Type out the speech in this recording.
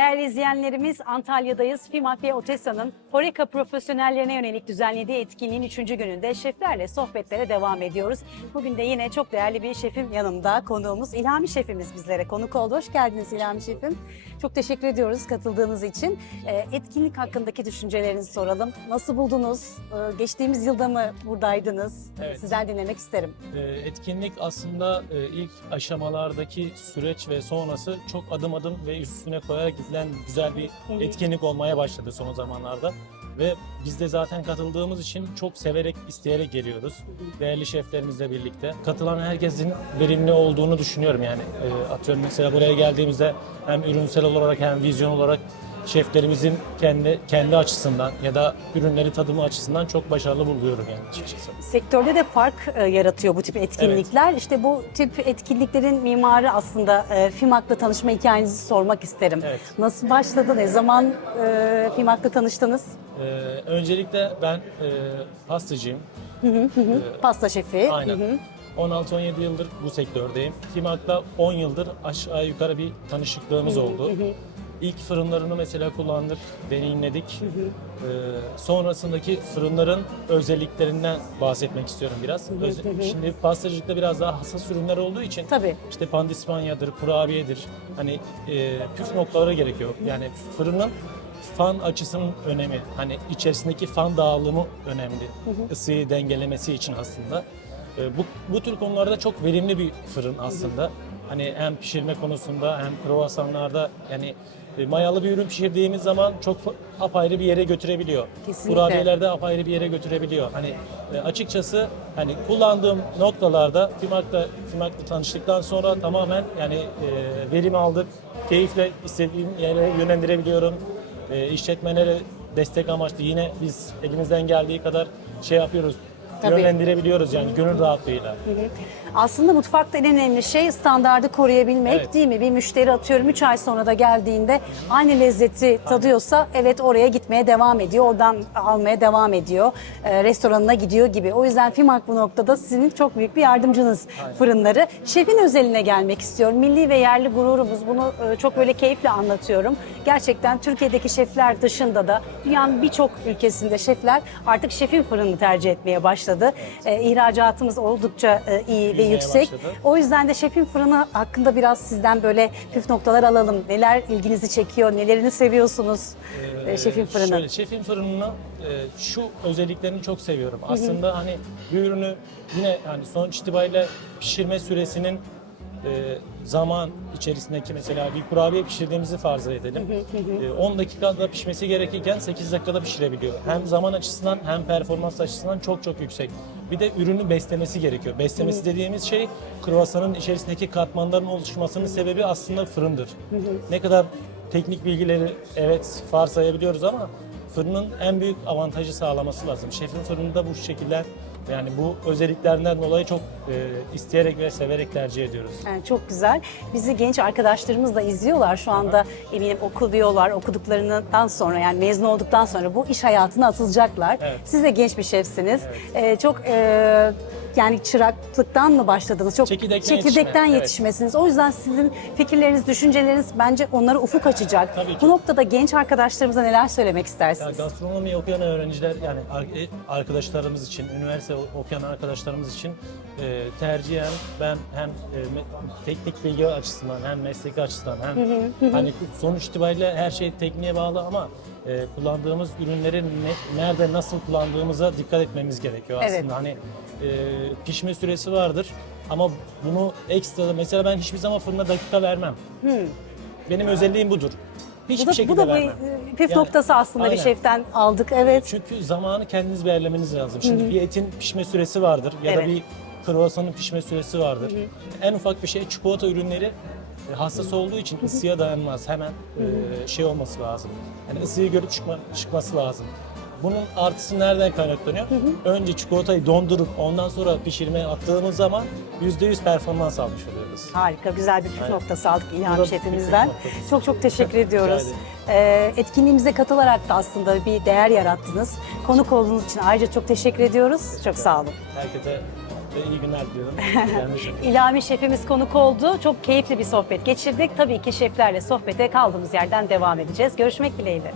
Değerli izleyenlerimiz Antalya'dayız. FİMAK ve OTESA'nın Horeca profesyonellerine yönelik düzenlediği etkinliğin 3. gününde şeflerle sohbetlere devam ediyoruz. Bugün de yine çok değerli bir şefim yanımda. Konuğumuz İlhami Şefimiz bizlere konuk oldu. Hoş geldiniz İlhami Şefim. Çok teşekkür ediyoruz katıldığınız için. Ee, etkinlik hakkındaki düşüncelerinizi soralım. Nasıl buldunuz? Ee, geçtiğimiz yılda mı buradaydınız? Evet. Sizden dinlemek isterim. Ee, Etkinlik aslında e, ilk aşamalardaki süreç ve sonrası çok adım adım ve üstüne koyarak gidilen güzel bir etkinlik olmaya başladı son zamanlarda. Ve biz de zaten katıldığımız için çok severek, isteyerek geliyoruz. Değerli şeflerimizle birlikte. Katılan herkesin verimli olduğunu düşünüyorum yani. E, Atıyorum mesela buraya geldiğimizde hem ürünsel olarak hem vizyon olarak şeflerimizin kendi kendi açısından ya da ürünleri tadımı açısından çok başarılı buluyorum yani açıkçası. Sektörde de fark e, yaratıyor bu tip etkinlikler. İşte bu tip etkinliklerin mimarı aslında e, FİMAK'la tanışma hikayenizi sormak isterim. Evet. Nasıl başladı? Ne zaman e, FİMAK'la tanıştınız? Ee, öncelikle ben e, pastacıyım. Pasta şefi. Aynen. Hı hı. 16-17 yıldır bu sektördeyim. Timak'la 10 yıldır aşağı yukarı bir tanışıklığımız oldu. İlk fırınlarını mesela kullandık, deneyimledik. Ee, sonrasındaki fırınların özelliklerinden bahsetmek istiyorum biraz. Öz- Şimdi pastacılıkta biraz daha hassas ürünler olduğu için Tabii. işte pandispanyadır, kurabiyedir. Hani e, püf noktaları gerekiyor. Yani fırının fan açısının önemi, hani içerisindeki fan dağılımı önemli. Isıyı dengelemesi için aslında. E, bu, bu tür konularda çok verimli bir fırın aslında. Hani hem pişirme konusunda hem kruvasanlarda yani e, mayalı bir ürün pişirdiğimiz zaman çok apayrı bir yere götürebiliyor. Kesinlikle. Kurabiyeler de apayrı bir yere götürebiliyor. Hani e, açıkçası hani kullandığım noktalarda Fimak'la Fimak'la tanıştıktan sonra tamamen yani e, verim aldık. Keyifle istediğim yere yönlendirebiliyorum. E, işletmelere destek amaçlı yine biz elimizden geldiği kadar şey yapıyoruz. Tabii. Yönlendirebiliyoruz yani gönül rahatlığıyla. Aslında mutfakta en önemli şey standardı koruyabilmek Evet. değil mi? Bir müşteri atıyorum 3 ay sonra da geldiğinde aynı lezzeti tadıyorsa evet oraya gitmeye devam ediyor. Oradan almaya devam ediyor. e, restoranına gidiyor gibi. O yüzden FİMAK bu noktada sizin çok büyük bir yardımcınız fırınları. Şefin özeline gelmek istiyorum. Milli ve yerli gururumuz. Bunu e, çok böyle keyifle anlatıyorum. Gerçekten Türkiye'deki şefler dışında da dünyanın birçok ülkesinde şefler artık şefin fırını tercih etmeye başladı. E, ihracatımız oldukça e, iyi ve Büyümeye yüksek. başladı. O yüzden de şefin fırını hakkında biraz sizden böyle püf noktalar alalım. Neler ilginizi çekiyor, nelerini seviyorsunuz e, şefin fırını? Şöyle şefin fırınını e, şu özelliklerini çok seviyorum. Aslında hani bir ürünü yine hani sonuç itibariyle pişirme süresinin e, zaman içerisindeki mesela bir kurabiye pişirdiğimizi farz edelim. E, 10 dakikada pişmesi gerekirken 8 dakikada pişirebiliyor. Hem zaman açısından hem performans açısından çok çok yüksek. Bir de ürünü beslemesi gerekiyor. Beslemesi dediğimiz şey kruvasanın içerisindeki katmanların oluşmasının sebebi aslında fırındır. Ne kadar teknik bilgileri evet varsayabiliyoruz ama fırının en büyük avantajı sağlaması lazım. Şefin fırını da bu şekilde yani bu özelliklerinden dolayı çok e, isteyerek ve severek tercih ediyoruz. Yani çok güzel. Bizi genç arkadaşlarımız da izliyorlar şu anda. Eminim okuyorlar. Okuduklarından sonra yani mezun olduktan sonra bu iş hayatına atılacaklar. Evet. Siz de genç bir şefsiniz. Ee, çok e, yani çıraklıktan mı başladınız? Çok Çekirdekten çekirdekten yetişme, evet. yetişmesiniz. O yüzden sizin fikirleriniz, düşünceleriniz bence onlara ufuk açacak. Tabii ki. Bu noktada genç arkadaşlarımıza neler söylemek Ya istersiniz? gastronomi okuyan öğrenciler yani e, arkadaşlarımız için, üniversite okuyan arkadaşlarımız için e, tercihen ben hem e, teknik bilgi açısından hem mesleki açısından hem hani sonuç itibariyle her şey tekniğe bağlı ama e, kullandığımız ürünleri ne- nerede nasıl kullandığımıza dikkat etmemiz gerekiyor Evet. aslında. Hani e, pişme süresi vardır ama bunu ekstra mesela ben hiçbir zaman fırına dakika vermem. Benim özelliğim budur. Hiçbir Bu da, şekilde bu da bir vermem. e, püf Yani, noktası aslında bir aynen. şeften aldık. Evet. Çünkü zamanı kendiniz belirlemeniz lazım. Şimdi bir etin pişme süresi vardır ya Evet. da bir kruvasanın pişme süresi vardır. En ufak bir şey çikolata ürünleri e, hassas olduğu için ısıya dayanmaz. Hemen e, şey olması lazım. Yani ısıyı görüp çıkma, çıkması lazım. Bunun artısı nereden kaynaklanıyor? Önce çikolatayı dondurup ondan sonra pişirmeye attığımız zaman %100 performans almış oluyoruz. Harika, güzel bir püf Aynen. noktası aldık İlham şefimizden. Çok çok teşekkür ediyoruz. Ee, etkinliğimize katılarak da aslında bir değer yarattınız. Konuk olduğunuz için ayrıca çok teşekkür ediyoruz. Çok sağ olun. Herkese ve iyi günler diliyorum. İlhami şefimiz konuk oldu. Çok keyifli bir sohbet geçirdik. Tabii ki şeflerle sohbete kaldığımız yerden devam edeceğiz. Görüşmek dileğiyle.